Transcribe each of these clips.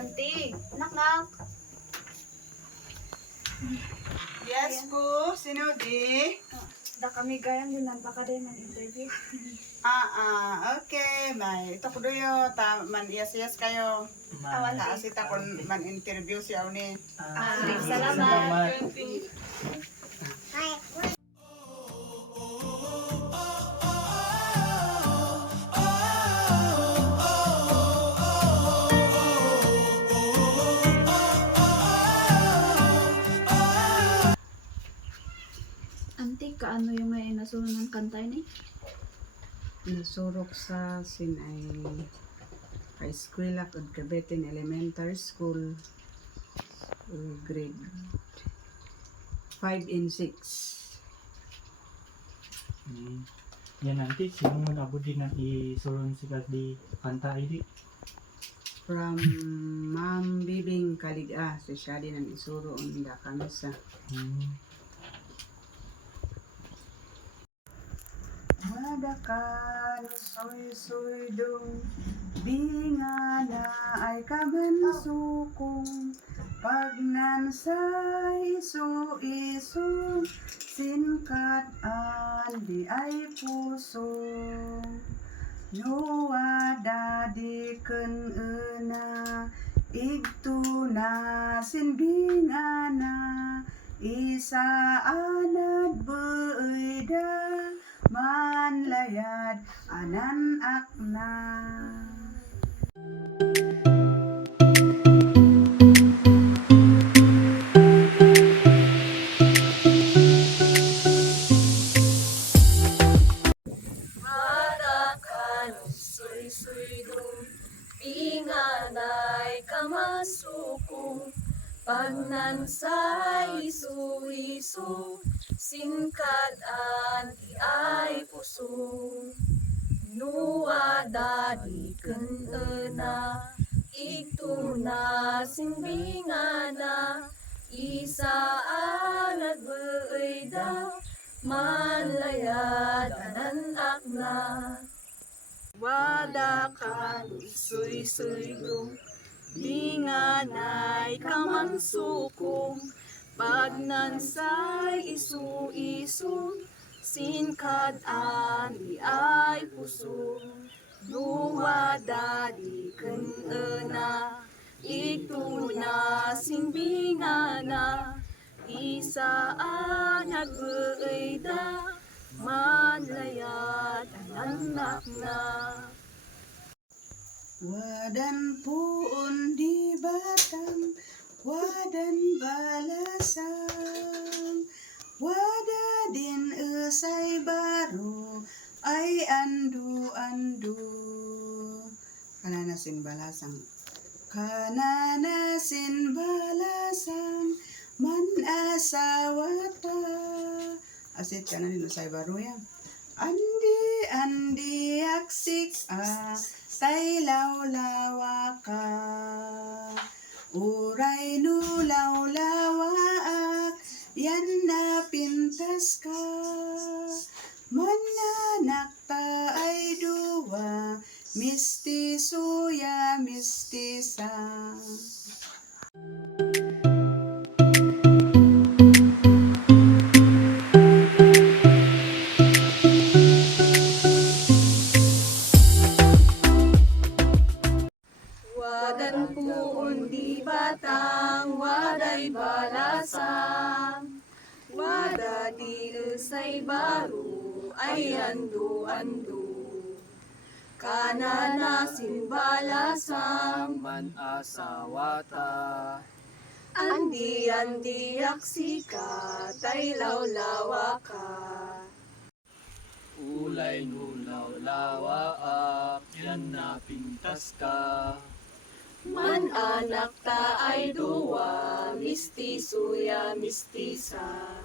Auntie, nak. Yes po, sino di? Da kami gayam din baka din mag-interview. Okay. May ito ko doyo, man yes kayo. Awan Kaasita ko man interview siya ni. Salamat. Auntie, kaano yung may nasunod ng kanta ni? Nasurok sa sinay high school at Kabetin Elementary School, grade 5 and 6. Yan nanti, sino mo nabod din na isulong sikat di kanta ini? From Ma'am Bibing Kaliga, so siya din ang isuro ang kamisa. Madakan soy dong bingana ay kamansukong pagnan sa isu singkat di ay puso nuwada di kenena igtu na sinbingana isa anad beida manlayad anan akna. Madakan suy dong pinganay kamasukong pagnan sa isu singkat di ay puso nuwada di kenena itu na simbingana isa anad beida manlayad anan akna. Wadakan suy dong binganay kamansukong pagnan sa isu singkat di ay puso nuwada di kenena itu na simbingana isa anag beida manlayat anak na. Wadan puun di batang, wadan balasang, wada din usay baru, ay andu. Kananasin balasang, man asawata. Asit kanan usay baru yan. Andi aksik tay lawlawa ka uray nu lawlawa pintas ka, mananak ta ay duwa, mistiso ya mistisa. Wadan puon di batang, waday balasang. Wada di usay baru, ay andu-andu. Kanana sinbalasang, man asawata. andi aksika, tay lawlawa ka. Ulay nulaw lawaak, yan na pintas ka. Man anak ta ay duwa, mistiso ya mistisa.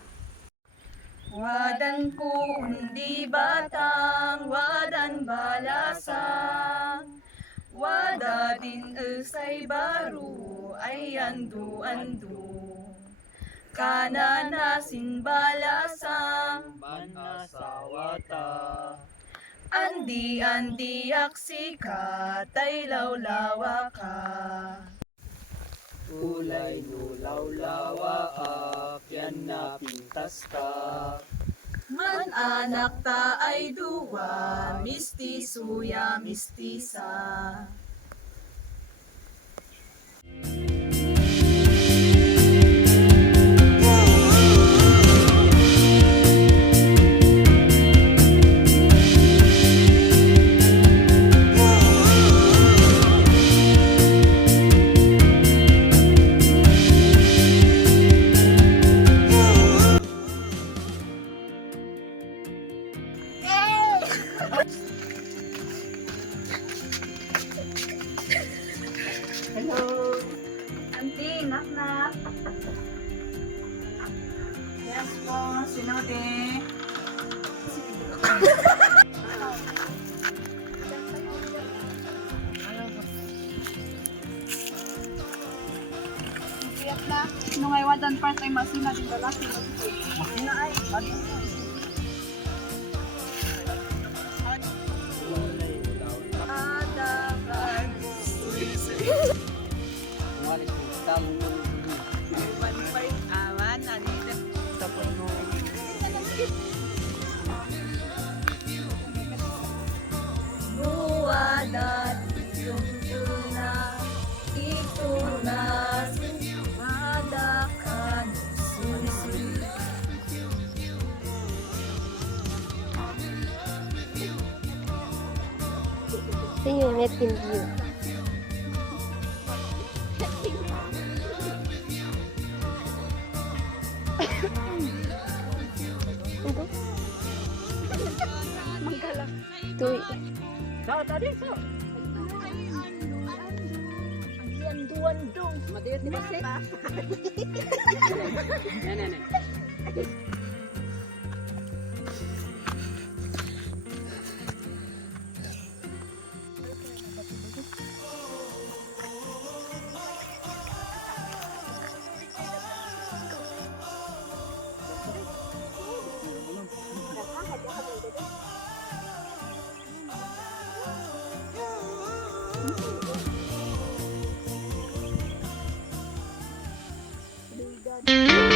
Wadan ko undi batang, wadan balasang. Wada din usay baru, ay andu-andu. Kanana sinbalasang, Man asawata. andi aksika, tay lawlawa ka. Ulay nulaw lawaak, yan na pintas ka. Man anak ta ay duwa, mistiso ya mistisa. Hello. Auntie, knock-knock. Yes po, sino di? Tiyak na. Nung ay wadan part-time masina din lalaki. Masina ay, bagi. Ulay nulaw Adakan, Walis ko talungan dulu. manpay awan, nanita. Tapos no. Buwadan, yung tuna, ito na, madakan, sulisuli. Ito yung net view. Ito. Hello.